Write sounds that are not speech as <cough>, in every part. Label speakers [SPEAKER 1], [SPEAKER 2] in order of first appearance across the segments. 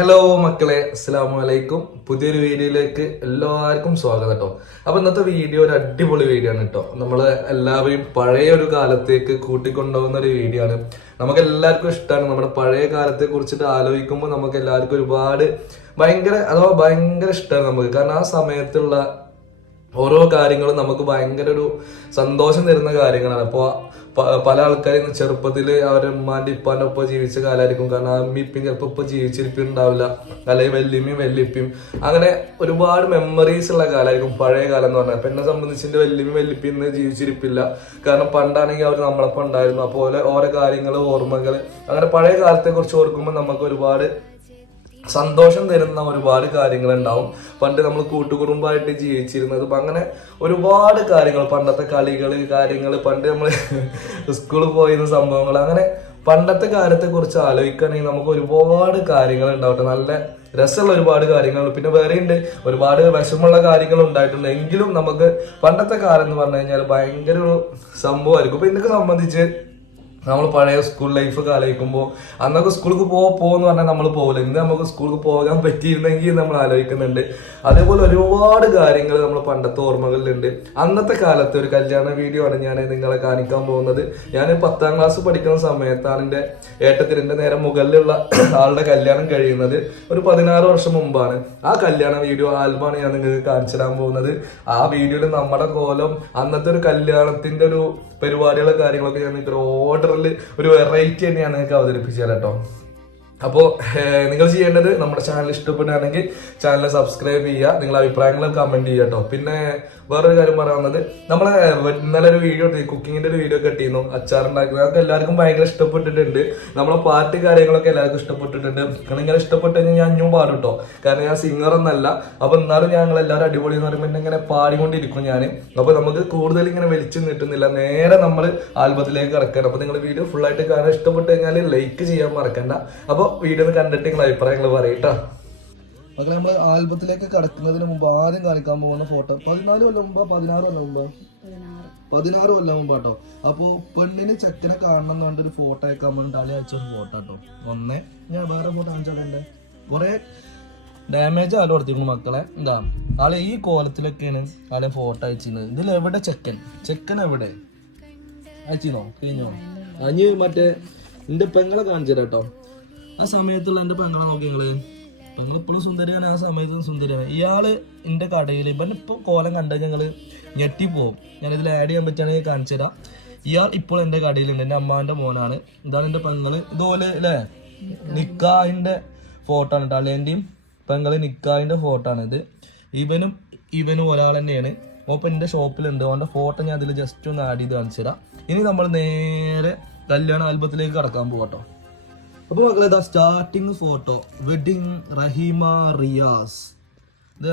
[SPEAKER 1] Hello മക്കളെ. അസ്സാം വലൈക്കും പുതിയൊരു വീഡിയോയിലേക്ക് എല്ലാവർക്കും സ്വാഗതം കേട്ടോ അപ്പൊ ഇന്നത്തെ വീഡിയോ ഒരു അടിപൊളി വീഡിയോ ആണ് കേട്ടോ നമ്മൾ എല്ലാവരും പഴയ ഒരു കാലത്തേക്ക് കൂട്ടിക്കൊണ്ടുപോകുന്ന ഒരു വീഡിയോ ആണ്. നമുക്ക് എല്ലാവർക്കും ഇഷ്ടമാണ് നമ്മുടെ പഴയ കാലത്തെ കുറിച്ചിട്ട് ആലോചിക്കുമ്പോൾ നമുക്ക് എല്ലാവർക്കും ഒരുപാട് ഭയങ്കര അഥവാ ഭയങ്കര ഇഷ്ടമാണ് നമുക്ക്. കാരണം ആ സമയത്തുള്ള ഓരോ കാര്യങ്ങളും നമുക്ക് ഭയങ്കര ഒരു സന്തോഷം തരുന്ന കാര്യങ്ങളാണ്. അപ്പോൾ പല ആൾക്കാരും ചെറുപ്പത്തിൽ അവരുടെ ഉമ്മാന്റെ ഇപ്പാന്റെ ഒപ്പം ജീവിച്ച കാലമായിരിക്കും കാരണം ആ ഇപ്പം ചിലപ്പോൾ ഇപ്പം ജീവിച്ചിരിപ്പുണ്ടാവില്ല അല്ലെങ്കിൽ വല്യമ്മയും വല്യപ്പിയും. അങ്ങനെ ഒരുപാട് മെമ്മറീസ് ഉള്ള കാലമായിരിക്കും പഴയ കാലം എന്ന് പറഞ്ഞാൽ. അപ്പം എന്നെ സംബന്ധിച്ച് എന്റെ വല്യമ്മയും വല്യപ്പിയും ഇന്ന് ജീവിച്ചിരിപ്പില്ല. കാരണം പണ്ടാണെങ്കിൽ അവർ നമ്മളൊപ്പം ഉണ്ടായിരുന്നു. അപ്പോൾ ഓരോ കാര്യങ്ങൾ ഓർമ്മകൾ അങ്ങനെ പഴയ കാലത്തെ കുറിച്ച് ഓർക്കുമ്പോൾ നമുക്ക് ഒരുപാട് സന്തോഷം തരുന്ന ഒരുപാട് കാര്യങ്ങൾ ഉണ്ടാവും പണ്ട് നമ്മൾ കൂട്ടുകുടുംബമായിട്ട് ജീവിച്ചിരുന്നത് അപ്പം അങ്ങനെ ഒരുപാട് കാര്യങ്ങൾ പണ്ടത്തെ കളികൾ കാര്യങ്ങൾ പണ്ട് നമ്മൾ <laughs> സ്കൂളിൽ പോയിരുന്ന സംഭവങ്ങൾ അങ്ങനെ പണ്ടത്തെ കാര്യത്തെക്കുറിച്ച് കുറിച്ച് ആലോചിക്കുകയാണെങ്കിൽ നമുക്ക് ഒരുപാട് കാര്യങ്ങൾ ഉണ്ടാവട്ടെ. നല്ല രസമുള്ള ഒരുപാട് കാര്യങ്ങൾ പിന്നെ വേറെ ഉണ്ട്. ഒരുപാട് വിഷമുള്ള കാര്യങ്ങൾ ഉണ്ടായിട്ടുണ്ട്. എങ്കിലും നമുക്ക് പണ്ടത്തെ കാലം എന്ന് പറഞ്ഞു കഴിഞ്ഞാൽ ഭയങ്കര ഒരു സംഭവമായിരിക്കും. ഇപ്പൊ ഇതിനൊക്കെ സംബന്ധിച്ച് നമ്മൾ പഴയ സ്കൂൾ ലൈഫ് ആലോചിക്കുമ്പോൾ അന്നൊക്കെ സ്കൂളിൽ പോ പോകുമെന്ന് പറഞ്ഞാൽ നമ്മൾ പോകില്ല ഇന്ന് നമുക്ക് സ്കൂളിൽ പോകാൻ പറ്റിയിരുന്നെങ്കിൽ നമ്മൾ ആലോചിക്കുന്നുണ്ട്. അതേപോലെ ഒരുപാട് കാര്യങ്ങൾ നമ്മൾ പണ്ടത്തെ ഓർമ്മകളിലുണ്ട്. അന്നത്തെ കാലത്തെ ഒരു കല്യാണ വീഡിയോ ആണ് ഞാൻ നിങ്ങളെ കാണിക്കാൻ പോകുന്നത്. ഞാൻ പത്താം ക്ലാസ് പഠിക്കുന്ന സമയത്താണ് എന്റെ ഏട്ടത്തിന്റെ നേരെ മുകളിലുള്ള ആളുടെ കല്യാണം കഴിയുന്നത്. ഒരു പതിനാറ് വർഷം മുമ്പാണ്. ആ കല്യാണ വീഡിയോ ആൽബമാണ് ഞാൻ നിങ്ങൾക്ക് കാണിച്ചു തരാൻ പോകുന്നത്. ആ വീഡിയോയിൽ നമ്മുടെ കോലം അന്നത്തെ ഒരു കല്യാണത്തിന്റെ ഒരു പരിപാടികളെ കാര്യങ്ങളൊക്കെ ഞാൻ നിങ്ങൾക്ക് ഓർഡറിൽ ഒരു വെറൈറ്റി തന്നെയാണ് നിങ്ങൾക്ക് അവതരിപ്പിച്ചു തരാം കേട്ടോ അപ്പോൾ നിങ്ങൾ ചെയ്യേണ്ടത് നമ്മുടെ ചാനൽ ഇഷ്ടപ്പെടുകയാണെങ്കിൽ ചാനൽ സബ്സ്ക്രൈബ് ചെയ്യുക നിങ്ങളുടെ അഭിപ്രായങ്ങൾ കമന്റ് ചെയ്യുക കേട്ടോ. പിന്നെ വേറൊരു കാര്യം പറയാവുന്നത് നമ്മളെ ഇന്നലെ ഒരു വീഡിയോ കുക്കിങ്ങിന്റെ ഒരു വീഡിയോ കെട്ടിയിരുന്നു അച്ചാറുണ്ടാക്കുന്നത് അതൊക്കെ എല്ലാവർക്കും ഭയങ്കര ഇഷ്ടപ്പെട്ടിട്ടുണ്ട്. നമ്മളെ പാട്ട് കാര്യങ്ങളൊക്കെ എല്ലാവർക്കും ഇഷ്ടപ്പെട്ടിട്ടുണ്ട്. കാരണം ഇങ്ങനെ ഇഷ്ടപ്പെട്ട് കഴിഞ്ഞാൽ ഞാൻ ഇനിയും പാടും കേട്ടോ കാരണം ഞാൻ സിംഗർ എന്നല്ല. അപ്പൊ എന്നാലും ഞങ്ങൾ എല്ലാവരും അടിപൊളി എന്ന് പറയുമ്പോൾ ഇങ്ങനെ പാടിക്കൊണ്ടിരിക്കും ഞാൻ അപ്പൊ നമുക്ക് കൂടുതൽ ഇങ്ങനെ വലിച്ചു നിട്ടുന്നില്ല. നേരെ നമ്മൾ ആൽബത്തിലേക്ക് കിടക്കണം. അപ്പൊ നിങ്ങൾ വീഡിയോ ഫുൾ ആയിട്ട് കാണാൻ ഇഷ്ടപ്പെട്ട് കഴിഞ്ഞാൽ ലൈക്ക് ചെയ്യാൻ മറക്കണ്ട. അപ്പോൾ വീഡിയോ കണ്ടിട്ട് നിങ്ങൾ അഭിപ്രായങ്ങൾ പറയട്ടോ മക്കളെ നമ്മൾ ആൽബത്തിലേക്ക് കടക്കുന്നതിന് മുമ്പ് ആദ്യം കാണിക്കാൻ പോകുന്ന ഫോട്ടോ. പതിനാല് കൊല്ലം മുമ്പ്? പതിനാറ് കൊല്ലം മുമ്പ്? പതിനാറ് കൊല്ലം മുമ്പ് കേട്ടോ അപ്പോ പെണ്ണിന് ചെക്കനെ കാണണം എന്ന് പറഞ്ഞൊരു ഫോട്ടോ അയക്കാൻ വേണ്ടി അളി അയച്ച ഒരു ഫോട്ടോ കേട്ടോ ഒന്ന്. ഞാൻ വേറെ ഫോട്ടോ അയച്ചാലുണ്ട് കൊറേ ഡാമേജ് ആലും കൊടുത്തിരുന്നു മക്കളെ. എന്താ? ആളെ ഈ കോലത്തിലൊക്കെയാണ് ആളെ ഫോട്ടോ അയച്ചിരുന്നത്. ഇതിൽ എവിടെ ചെക്കൻ? ചെക്കൻ എവിടെ? അയച്ചിരുന്നോ? കഴിഞ്ഞോ? അഞ്ഞ് മറ്റേ എന്റെ പെങ്ങളെ കാണിച്ചു കേട്ടോ ആ സമയത്തുള്ള എന്റെ പെങ്ങളെ നോക്കി നിങ്ങൾ. പെങ്ങൾ ഇപ്പോഴും സുന്ദരിയാണ് ആ സമയത്തും സുന്ദരിയാണ്. ഇയാൾ എന്റെ കടയിൽ ഇവൻ ഇപ്പോൾ കോലം കണ്ട ഞങ്ങൾ ഞെട്ടിപ്പോവും. ഞാൻ ഇതിൽ ആഡ് ചെയ്യാൻ പറ്റുകയാണെങ്കിൽ കാണിച്ചു തരാം. ഇയാൾ ഇപ്പോൾ എന്റെ കടയിലുണ്ട് എന്റെ അമ്മാന്റെ മോനാണ്. ഇതാണ് എന്റെ പെങ്ങൾ. ഇതുപോലെ അല്ലേ? നിക്കാഹിന്റെ ഫോട്ടോ ആണ് അല്ലേന്റെയും പെങ്ങൾ നിക്കാഹിന്റെ ഫോട്ടോ ആണ് ഇത്. ഇവനും ഇവനും ഒരാൾ തന്നെയാണ്. ഓപ്പ എന്റെ ഷോപ്പിലുണ്ട്. അവന്റെ ഫോട്ടോ ഞാൻ അതിൽ ജസ്റ്റ് ഒന്ന് ആഡ് ചെയ്ത് കാണിച്ചു തരാം. ഇനി നമ്മൾ നേരെ കല്യാണ ആൽബത്തിലേക്ക് കടക്കാൻ പോകട്ടോ അപ്പൊ മക്കളെ ഇതാ starting photo wedding Raheema Riyas. ഇത്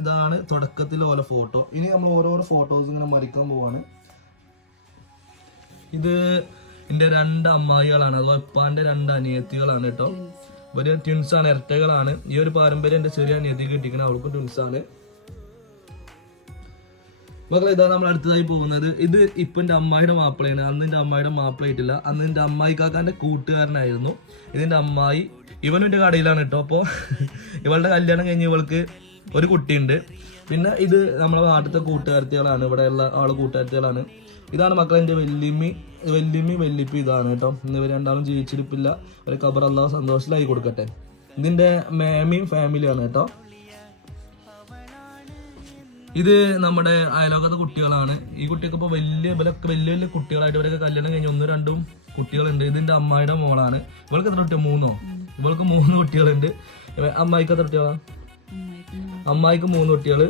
[SPEAKER 1] ഇതാണ് തുടക്കത്തിൽ ഓരോ ഫോട്ടോ ഇനി നമ്മൾ ഓരോരോ ഫോട്ടോസ് ഇങ്ങനെ മരിക്കാൻ പോവാണ്. ഇത് എന്റെ രണ്ട് അമ്മായികളാണ്. അതോ ഇപ്പാന്റെ രണ്ട് അനിയത്തികളാണ് കേട്ടോ. ട്വിൻസ് ആണ് ഇരട്ടകളാണ്. ഈ ഒരു പാരമ്പര്യം എന്റെ ചെറിയ അനിയത്തി കിട്ടിക്കുന്നത് അവൾക്കും ട്വിൻസ് ആണ്. മക്കളെ ഇതാ നമ്മൾ അടുത്തതായി പോകുന്നത്. ഇത് ഇപ്പൊ എന്റെ അമ്മായിയുടെ മാപ്പിളയാണ്. അന്ന് എന്റെ അമ്മായിയുടെ മാപ്പിളയായിട്ടില്ല അന്ന് എന്റെ അമ്മായി കാക്കാന്റെ കൂട്ടുകാരനായിരുന്നു. ഇതിന്റെ അമ്മായി. ഇവനും എന്റെ കടയിലാണ് കേട്ടോ. അപ്പോ ഇവളുടെ കല്യാണം കഴിഞ്ഞ് ഇവൾക്ക് ഒരു കുട്ടിയുണ്ട്. പിന്നെ ഇത് നമ്മളെ നാട്ടിലത്തെ കൂട്ടുകാരത്തികളാണ്. ഇവിടെയുള്ള ആൾ കൂട്ടുകാരത്തികളാണ്. ഇതാണ് മക്കളെ എന്റെ വെല്ലിമ്മി വെല്ലിമ്മി വെല്ലിപ്പി ഇതാണ് കേട്ടോ. ഇന്ന് ഇവർ രണ്ടാളും ജീവിച്ചിരിപ്പില്ല. ഒരു ഖബർ അള്ളാഹ് സന്തോഷത്തിലായി കൊടുക്കട്ടെ. ഇതിന്റെ മേമിയും ഫാമിലിയാണ് കേട്ടോ. ഇത് നമ്മുടെ അയലോകത്തെ കുട്ടികളാണ്. ഈ കുട്ടിയൊക്കെ ഇപ്പൊ വലിയ ഇവരൊക്കെ വലിയ വലിയ കുട്ടികളായിട്ട് ഇവരൊക്കെ കല്യാണം കഴിഞ്ഞ് ഒന്നും രണ്ടും കുട്ടികളുണ്ട്. ഇതിന്റെ അമ്മായിയുടെ മോളാണ്. ഇവൾക്ക് എത്ര കുട്ടിയോ? മൂന്നോ? ഇവൾക്ക് മൂന്ന് കുട്ടികളുണ്ട്. അമ്മായിക്ക് എത്ര കുട്ടികളാ? അമ്മായിക്ക് മൂന്ന് കുട്ടികൾ.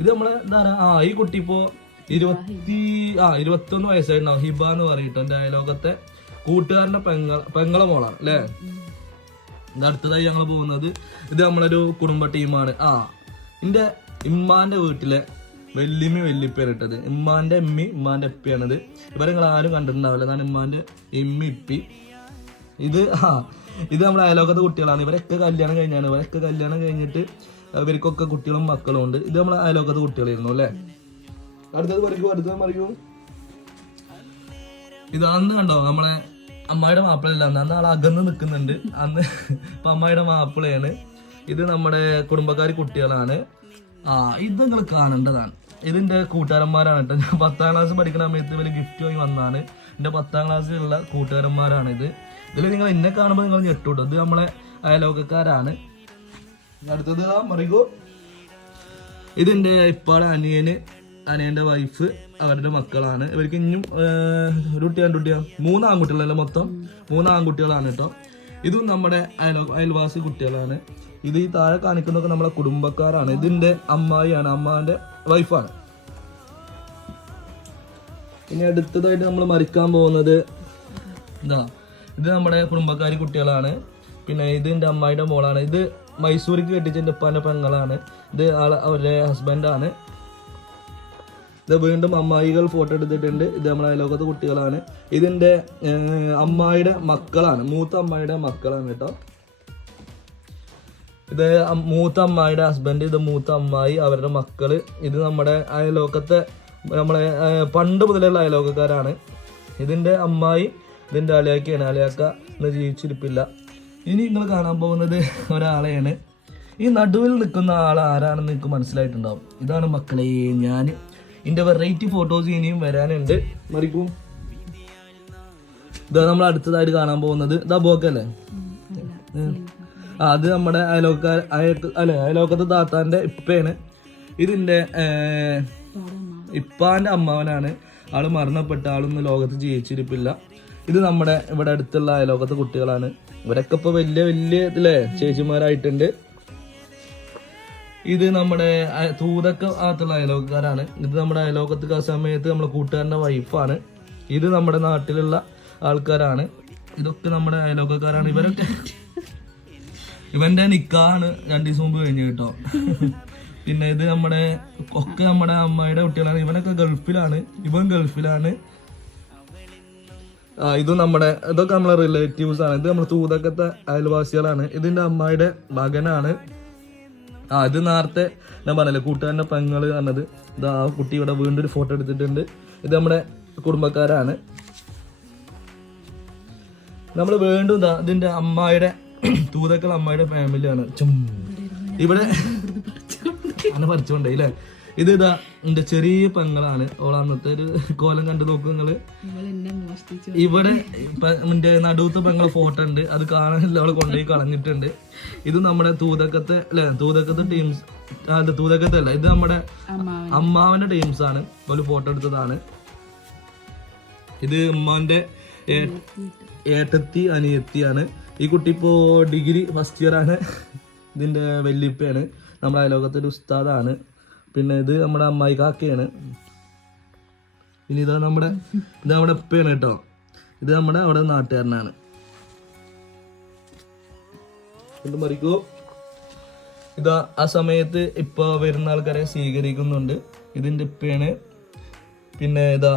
[SPEAKER 1] ഇത് നമ്മളെ എന്താ ആ ഈ കുട്ടി ഇപ്പോ ഇരുപത്തി ആ ഇരുപത്തൊന്ന് വയസ്സായിട്ടുണ്ടാവും. ഹിബ എന്ന് പറഞ്ഞിട്ട് എന്റെ അയലോകത്തെ കൂട്ടുകാരന്റെ പെങ്ങള പെങ്ങളെ മോളാണ് അല്ലേ? അടുത്തതായി ഞങ്ങൾ പോകുന്നത്. ഇത് നമ്മളൊരു കുടുംബ ടീമാണ്. ആ എന്റെ ഇമ്മാന്റെ വീട്ടിലെ വല്യമ്മ വല്യപ്പേരിട്ടത് ഇമ്മാന്റെ എമ്മി ഇമ്മാന്റെ എപ്പിയാണത് ഇവരെ നിങ്ങൾ ആരും കണ്ടിട്ടുണ്ടാവില്ല. ഞാൻ ഇമ്മാന്റെ എമ്മി ഇപ്പി. ഇത് ആ ഇത് നമ്മുടെ അയലോകത്തെ കുട്ടികളാണ്. ഇവരൊക്കെ കല്യാണം കഴിഞ്ഞാണ്. ഇവരൊക്കെ കല്യാണം കഴിഞ്ഞിട്ട് ഇവർക്കൊക്കെ കുട്ടികളും മക്കളും ഉണ്ട്. ഇത് നമ്മളെ അയലോകത്തെ കുട്ടികളായിരുന്നു അല്ലേ? അടുത്തത് പറയൂ അടുത്തത് പറയൂ. ഇതാന്ന് കണ്ടോ നമ്മളെ അമ്മായിയുടെ മാപ്പിളല്ല അന്ന് ആൾ അകന്ന് നിൽക്കുന്നുണ്ട്. അന്ന് ഇപ്പൊ അമ്മായിയുടെ മാപ്പിളയാണ്. ഇത് നമ്മുടെ കുടുംബക്കാർ കുട്ടികളാണ്. ആ ഇത് നിങ്ങൾ കാണേണ്ടതാണ്. ഇതിന്റെ കൂട്ടുകാരന്മാരാണ് കേട്ടോ. ഞാൻ പത്താം ക്ലാസ് പഠിക്കുന്ന സമയത്ത് ഇവർ ഗിഫ്റ്റ് വാങ്ങി വന്നാണ്. എന്റെ പത്താം ക്ലാസ്സിലുള്ള കൂട്ടുകാരന്മാരാണ് ഇത്. ഇതിൽ നിങ്ങൾ എന്നെ കാണുമ്പോൾ നിങ്ങൾ ഞെട്ടൂട്ടോ. ഇത് നമ്മളെ അയലോകക്കാരാണ് അടുത്തത് ആ മറികോ. ഇതെന്റെ ഇപ്പാടെ അനിയന് അനിയന്റെ വൈഫ് അവരുടെ മക്കളാണ്. ഇവർക്ക് ഇനിയും ഒരു കുട്ടിയാ രണ്ട് കുട്ടിയാ. മൂന്ന് ആൺകുട്ടികളല്ലേ മൊത്തം? മൂന്ന് ആൺകുട്ടികളാണ് കേട്ടോ. ഇതും നമ്മുടെ അയലോ അയൽവാസി കുട്ടികളാണ്. ഇത് ഈ താഴെ കാണിക്കുന്നൊക്കെ നമ്മളെ കുടുംബക്കാരാണ്. ഇതിന്റെ അമ്മായിയാണ് അമ്മാന്റെ വൈഫാണ് ഇനി അടുത്തതായിട്ട് നമ്മൾ മരിക്കാൻ പോകുന്നത് ഇതാ ഇത് നമ്മുടെ കുടുംബക്കാരി കുട്ടികളാണ്. പിന്നെ ഇത് എന്റെ അമ്മായിയുടെ മോളാണ്. ഇത് മൈസൂർക്ക് കെട്ടിച്ച എന്റെ ഉപ്പാന്റെ പെങ്ങളാണ്. ഇത് ആളെ അവരുടെ ഹസ്ബൻഡാണ് ഇത് വീണ്ടും അമ്മായികൾ ഫോട്ടോ എടുത്തിട്ടുണ്ട്. ഇത് നമ്മുടെ അയലോകത്തെ കുട്ടികളാണ്. ഇതിന്റെ അമ്മായിയുടെ മക്കളാണ്. മൂത്ത അമ്മായിയുടെ മക്കളാണ് കേട്ടോ. ഇത് മൂത്ത അമ്മായിയുടെ ഹസ്ബൻഡ് ഇത് മൂത്ത അമ്മായി അവരുടെ മക്കൾ. ഇത് നമ്മുടെ അയലോക്കത്തെ നമ്മളെ പണ്ട് മുതലുള്ള അയലോക്കക്കാരാണ് ഇതിന്റെ അമ്മായി ഇതിന്റെ അലയാക്കയാണ് അലയാക്ക ഇന്ന് ജീവിച്ചിരിപ്പില്ല. ഇനി നിങ്ങൾ കാണാൻ പോകുന്നത് ഒരാളെയാണ്. ഈ നടുവിൽ നിൽക്കുന്ന ആൾ ആരാണെന്ന് നിങ്ങൾക്ക് മനസ്സിലായിട്ടുണ്ടാവും. ഇതാണ് മക്കളെ ഞാൻ ഇതിന്റെ വെറൈറ്റി ഫോട്ടോസ് ഇനിയും വരാനുണ്ട്. മറിക്കും. ഇതാ നമ്മൾ അടുത്തതായിട്ട് കാണാൻ പോകുന്നത്. ഇതാ ബോക്കല്ലേ? അത് നമ്മുടെ അയലോക്ക അയൽക്ക അല്ലെ അയലോക്കത്ത് താത്താന്റെ ഇപ്പയാണ്. ഇതിന്റെ ഇപ്പാന്റെ അമ്മാവനാണ്. ആൾ മരണപ്പെട്ട ആളൊന്നും ലോകത്ത് ജീവിച്ചിരിപ്പില്ല. ഇത് നമ്മുടെ ഇവിടെ അടുത്തുള്ള അയലോക്കത്തെ കുട്ടികളാണ്. ഇവരൊക്കെ ഇപ്പൊ വലിയ വലിയ ഇതില്ലേ ചേച്ചിമാരായിട്ടുണ്ട്. ഇത് നമ്മുടെ തൂതൊക്കെ അകത്തുള്ള അയലോക്കാരാണ് ഇത് നമ്മുടെ അയലോക്കത്ത് ആ സമയത്ത് നമ്മുടെ കൂട്ടുകാരന്റെ വൈഫാണ്. ഇത് നമ്മുടെ നാട്ടിലുള്ള ആൾക്കാരാണ്. ഇതൊക്കെ നമ്മുടെ അയലോക്കക്കാരാണ്. ഇവരൊക്കെ ഇവന്റെ നിക്കാണ് രണ്ടു ദിവസം മുമ്പ് കഴിഞ്ഞു കേട്ടോ. പിന്നെ ഇത് നമ്മുടെ ഒക്കെ നമ്മുടെ അമ്മയുടെ കുട്ടികളാണ്. ഇവനൊക്കെ ഗൾഫിലാണ്. ഇവൻ ഗൾഫിലാണ്. ആ ഇതും നമ്മുടെ ഇതൊക്കെ നമ്മളെ റിലേറ്റീവ്സ് ആണ്. ഇത് നമ്മുടെ തൂതക്കത്തെ അയൽവാസികളാണ്. ഇതിന്റെ അമ്മായിയുടെ മകനാണ്. ആ ഇത് നേരത്തെ ഞാൻ പറഞ്ഞല്ലേ കൂട്ടുകാരന്റെ പെങ്ങൾ പറഞ്ഞത്. ഇത് ആ കുട്ടി ഇവിടെ വീണ്ടും ഒരു ഫോട്ടോ എടുത്തിട്ടുണ്ട്. ഇത് നമ്മുടെ കുടുംബക്കാരാണ്. നമ്മൾ വീണ്ടും ഇതിന്റെ അമ്മായിയുടെ തൂതക്കൾ അമ്മയുടെ ഫാമിലിയാണ് ചും. ഇവിടെ അങ്ങനെ പറിച്ചോണ്ടേ അല്ലേ ഇത് ഇതാ എന്റെ ചെറിയ പെങ്ങളാണ്. ഓൾ അന്നത്തെ ഒരു കോലം കണ്ടു നോക്കും നിങ്ങൾ. ഇവിടെ എന്റെ നടുവത്തെ പെങ്ങളെ ഫോട്ടോ ഉണ്ട്. അത് കാണാനില്ല അവൾ കൊണ്ടുപോയി കളഞ്ഞിട്ടുണ്ട്. ഇത് നമ്മുടെ തൂതക്കത്തെ അല്ലെ തൂതക്കത്തെ ടീംസ് അത് തൂതക്കത്തെ അല്ല ഇത് നമ്മുടെ അമ്മാവന്റെ ടീംസ് ആണ്. ഒരു ഫോട്ടോ എടുത്തതാണ്. ഇത് ഉമ്മാന്റെ ഏട്ടത്തി അനിയത്തിയാണ്. ഈ കുട്ടി ഇപ്പോൾ ഡിഗ്രി ഫസ്റ്റ് ഇയർ ആണ്. ഇതിന്റെ വല്യപ്പയാണ്. നമ്മുടെ അയലോകത്തെ ഒരു ഉസ്താദാണ്. പിന്നെ ഇത് നമ്മുടെ അമ്മായി കാക്കയാണ്. പിന്നെ ഇതാ നമ്മുടെ ഇത് നമ്മുടെ ഉപ്പയാണ് കേട്ടോ. ഇത് നമ്മുടെ അവിടെ നാട്ടുകാരനാണ്. എന്ത് മറിക്കോ. ഇതാ ആ സമയത്ത് ഇപ്പൊ വരുന്ന ആൾക്കാരെ സ്വീകരിക്കുന്നുണ്ട്. ഇതിന്റെ ഉപ്പയാണ്. പിന്നെ ഇതാ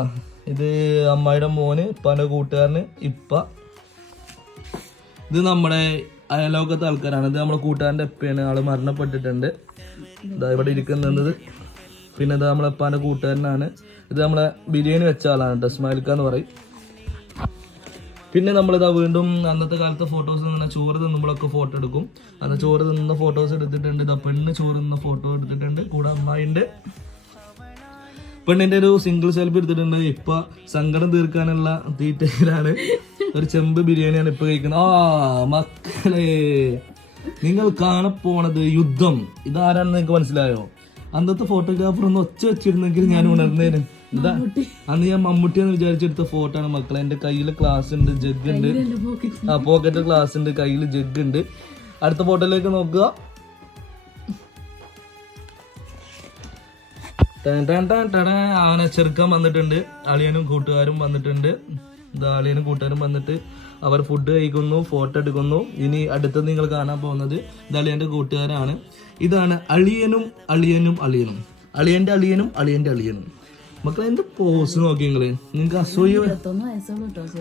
[SPEAKER 1] ഇത് അമ്മായിയുടെ മോന് ഇപ്പാന്റെ കൂട്ടുകാരന് ഇപ്പ ഇത് നമ്മുടെ അയലോകത്തെ ആൾക്കാരാണ്. ഇത് നമ്മുടെ കൂട്ടുകാരന്റെ എപ്പയാണ് ആൾ മരണപ്പെട്ടിട്ടുണ്ട്. ഇതാ ഇവിടെ ഇരിക്കുന്നത്. പിന്നെ ഇത് നമ്മളെ ഉപ്പാന്റെ കൂട്ടുകാരനാണ്. ഇത് നമ്മളെ ബിരിയാണി വെച്ച ആളാണ് കേട്ടോ എന്ന് പറയും. പിന്നെ നമ്മളിതാ വീണ്ടും അന്നത്തെ കാലത്ത് ഫോട്ടോസ് ഇങ്ങനെ ചോറ് തിന്നുമ്പോഴൊക്കെ ഫോട്ടോ എടുക്കും. അന്ന് ചോറ് തിന്നുന്ന ഫോട്ടോസ് എടുത്തിട്ടുണ്ട്. ഇതാ പെണ്ണ് ചോറ് തിന്ന ഫോട്ടോ എടുത്തിട്ടുണ്ട്. കൂടെ അമ്മായിന്റെ പെണ്ണിന്റെ ഒരു സിംഗിൾ സെൽഫി എടുത്തിട്ടുണ്ട്. ഇപ്പം സങ്കടം തീർക്കാനുള്ള തീറ്റയിലാണ്. ഒരു ചെമ്പ് ബിരിയാണിയാണ് ഇപ്പൊ കഴിക്കുന്നത്. ആ മക്കളെ. നിങ്ങൾ കാണപ്പോണത് യുദ്ധം. ഇതാരാണെന്ന് നിങ്ങൾക്ക് മനസ്സിലായോ? അന്നത്തെ ഫോട്ടോഗ്രാഫർ ഒന്ന് ഒച്ച വെച്ചിരുന്നെങ്കിൽ ഞാൻ ഉണർന്നേന്. എന്താ? അന്ന് ഞാൻ മമ്മൂട്ടി എന്ന് വിചാരിച്ചെടുത്ത ഫോട്ടോ ആണ് മക്കളെ. എന്റെ കയ്യിൽ ക്ലാസ് ഉണ്ട് ജഗ് ഉണ്ട്. ആ പോക്കറ്റ് ഗ്ലാസ് ഉണ്ട് കയ്യിൽ ജഗ് ഉണ്ട്. അടുത്ത ഫോട്ടോയിലേക്ക് നോക്കുക. ആന ചെറുക്കാൻ വന്നിട്ടുണ്ട്. അളിയനും കൂട്ടുകാരും വന്നിട്ടുണ്ട്. കൂട്ടാനും കൂട്ടുകാരും വന്നിട്ട് അവർ ഫുഡ് കഴിക്കുന്നു ഫോട്ടോ എടുക്കുന്നു. ഇനി അടുത്തത് നിങ്ങൾ കാണാൻ പോകുന്നത് ദളിയന്റെ കൂട്ടുകാരാണ്. ഇതാണ് അളിയനും അളിയനും അളിയനും. അളിയന്റെ അളിയനും അളിയന്റെ അളിയനും. മക്കളെ എന്ത് പോസ് നോക്കി നിങ്ങൾ നിങ്ങൾക്ക് അസൂയ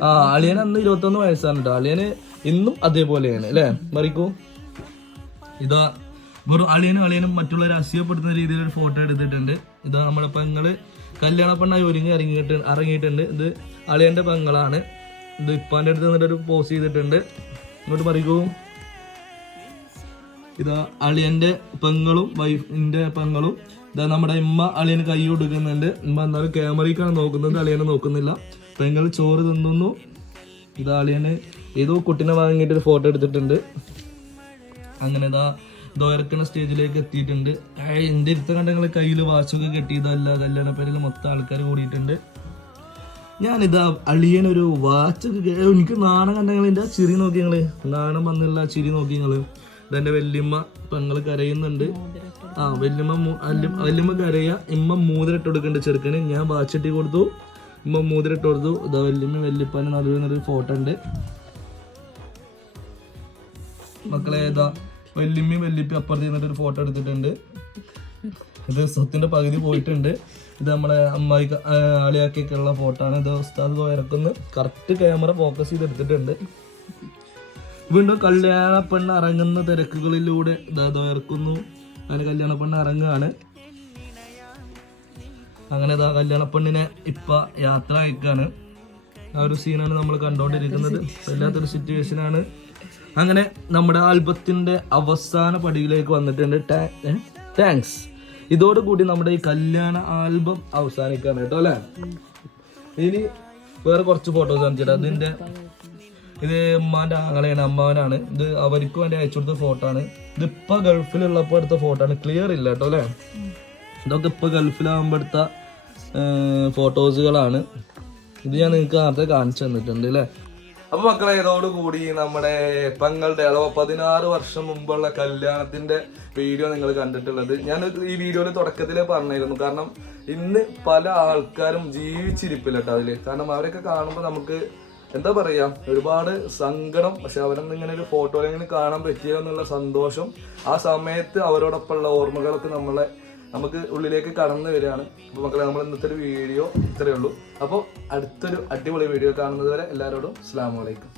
[SPEAKER 1] ആ അളിയൻ അന്ന് ഇരുപത്തൊന്ന് വയസ്സാണ് കേട്ടോ അളിയന് ഇന്നും അതേപോലെയാണ് അല്ലേ? മറിക്കൂ. ഇതാ വെറും അളിയനും അളിയനും മറ്റുള്ളവരെ അസൂയപ്പെടുത്തുന്ന രീതിയിൽ ഒരു ഫോട്ടോ എടുത്തിട്ടുണ്ട്. ഇതാ നമ്മളിപ്പോൾ പെങ്ങൾ കല്യാണ പെണ്ണായി ഒരുങ്ങി ഇറങ്ങിയിട്ട് ഇറങ്ങിയിട്ടുണ്ട്. ഇത് അളിയന്റെ പെങ്ങളാണ്. ഇത് ഇപ്പാന്റെ അടുത്ത് നിന്നിട്ട് ഒരു ചെയ്തിട്ടുണ്ട്. ഇങ്ങോട്ട് പറയൂ. ഇതാ അളിയന്റെ പെങ്ങളും വൈഫിന്റെ പെങ്ങളും. ഇതാ നമ്മുടെ ഇമ്മ അളിയന് കൈ കൊടുക്കുന്നുണ്ട് ഇമ്മ എന്നാലും ക്യാമറയ്ക്കാണ് നോക്കുന്നത്. അളിയനെ നോക്കുന്നില്ല. പെങ്ങൾ ചോറ് തിന്നുന്നു. ഇതാ അളിയന് ഏതോ കുട്ടിനെ വാങ്ങിയിട്ട് ഒരു ഫോട്ടോ എടുത്തിട്ടുണ്ട്. അങ്ങനെ ഇതാ ദോരക്കണ സ്റ്റേജിലേക്ക് എത്തിയിട്ടുണ്ട്. എന്റെ ഇരുത്ത കണ്ടങ്ങളെ കയ്യിൽ വാച്ചൊക്കെ കെട്ടിയതല്ല കല്യാണ പേരിൽ മൊത്തം ആൾക്കാർ കൂടിയിട്ടുണ്ട്. ഞാനിതാ അളിയനൊരു വാച്ചൊക്കെ എനിക്ക് നാണം കണ്ടങ്ങളിന്റെ ആ ചിരി നോക്കി ഞങ്ങൾ നാണം വന്നുള്ള ചിരി നോക്കി ഞങ്ങൾ ഇതെന്റെ വല്യമ്മ പെങ്ങൾ കരയുന്നുണ്ട്. ആ വല്യമ്മ വല്യമ്മ കരയ ഇമ്മ മൂതിരിട്ട് കൊടുക്കുന്നുണ്ട് ചെറുക്കന്. ഞാൻ വാച്ചിട്ടി കൊടുത്തു ഇമ്മ മൂതിരിട്ട് കൊടുത്തു. ഇതാ വല്യമ്മ വല്യപ്പാന് നടുവിൽ നിന്നൊരു ഫോട്ടോ ഉണ്ട്. മക്കളെ ഏതാ വല്യമ്മയും വല്യപ്പി അപ്പുറത്ത് നിന്നിട്ട് ഒരു ഫോട്ടോ എടുത്തിട്ടുണ്ട്. ഇത് സ്വത്തിന്റെ പകുതി പോയിട്ടുണ്ട്. ഇത് നമ്മളെ അമ്മായി ആളിയാക്കിയൊക്കെയുള്ള ഫോട്ടോ ആണ്. ഇത് ഉസ്താദ് ഇറക്കുന്ന. കറക്റ്റ് ക്യാമറ ഫോക്കസ് ചെയ്ത് എടുത്തിട്ടുണ്ട് വീണ്ടും കല്യാണ പെണ്ണ് ഇറങ്ങുന്ന തിരക്കുകളിലൂടെ ഇതാ ഇറക്കുന്നു. അങ്ങനെ കല്യാണ പെണ്ണ് ഇറങ്ങുകയാണ് അങ്ങനെ ഇതാ കല്യാണ പെണ്ണിനെ ഇപ്പ യാത്ര അയക്കാണ് ആ ഒരു സീനാണ് നമ്മൾ കണ്ടുകൊണ്ടിരിക്കുന്നത് വല്ലാത്തൊരു സിറ്റുവേഷൻ ആണ്. അങ്ങനെ നമ്മുടെ ആൽബത്തിന്റെ അവസാന പടിയിലേക്ക് വന്നിട്ടുണ്ട് താങ്ക്സ് ഇതോടുകൂടി നമ്മുടെ ഈ കല്യാണ ആൽബം അവസാനിക്കാണ് കേട്ടോ അല്ലേ? ഇനി വേറെ കുറച്ച് ഫോട്ടോസ് കാണിച്ചിട്ട് അതിന്റെ ഇത് ഉമ്മാന്റെ ആങ്ങളെയാണ് അമ്മാവനാണ്. ഇത് അവർക്ക് വേണ്ടി അയച്ചു കൊടുത്ത ഫോട്ടോ ആണ്. ഇത് ഇപ്പൊ ഗൾഫിലുള്ളപ്പോ എടുത്ത ഫോട്ടോ ആണ്. ക്ലിയർ ഇല്ല കേട്ടോ അല്ലേ? ഇതൊക്കെ ഇപ്പൊ ഗൾഫിലാകുമ്പോ എടുത്ത ഫോട്ടോസുകളാണ് ഇത് ഞാൻ നിങ്ങൾക്ക് നേരത്തെ കാണിച്ചു തന്നിട്ടുണ്ട് അല്ലേ? അപ്പൊ മക്കളെ ഇതോടുകൂടി നമ്മുടെ പെങ്ങളുടെ അഥവാ പതിനാറ് വർഷം മുമ്പുള്ള കല്യാണത്തിന്റെ വീഡിയോ നിങ്ങൾ കണ്ടിട്ടുള്ളത്. ഞാൻ ഈ വീഡിയോയിൽ തുടക്കത്തിലേ പറഞ്ഞിരുന്നു. കാരണം ഇന്ന് പല ആൾക്കാരും ജീവിച്ചിരിപ്പില്ല കേട്ടോ അതിൽ. കാരണം അവരൊക്കെ കാണുമ്പോൾ നമുക്ക് എന്താ പറയാ ഒരുപാട് സങ്കടം. പക്ഷെ അവരൊന്നും ഇങ്ങനെ ഒരു ഫോട്ടോയിലെങ്കിലും കാണാൻ പറ്റിയോ എന്നുള്ള സന്തോഷം ആ സമയത്ത് അവരോടൊപ്പമുള്ള ഓർമ്മകളൊക്കെ നമ്മളെ നമുക്ക് ഉള്ളിലേക്ക് കടന്നു വരികയാണ്. അപ്പോൾ മക്കളെ നമ്മൾ ഇന്നത്തെ ഒരു വീഡിയോ ഇത്രയേ ഉള്ളൂ. അപ്പോൾ അടുത്തൊരു അടിപൊളി വീഡിയോ കാണുന്നത് വരെ എല്ലാവരോടും അസ്സാം വലൈക്കും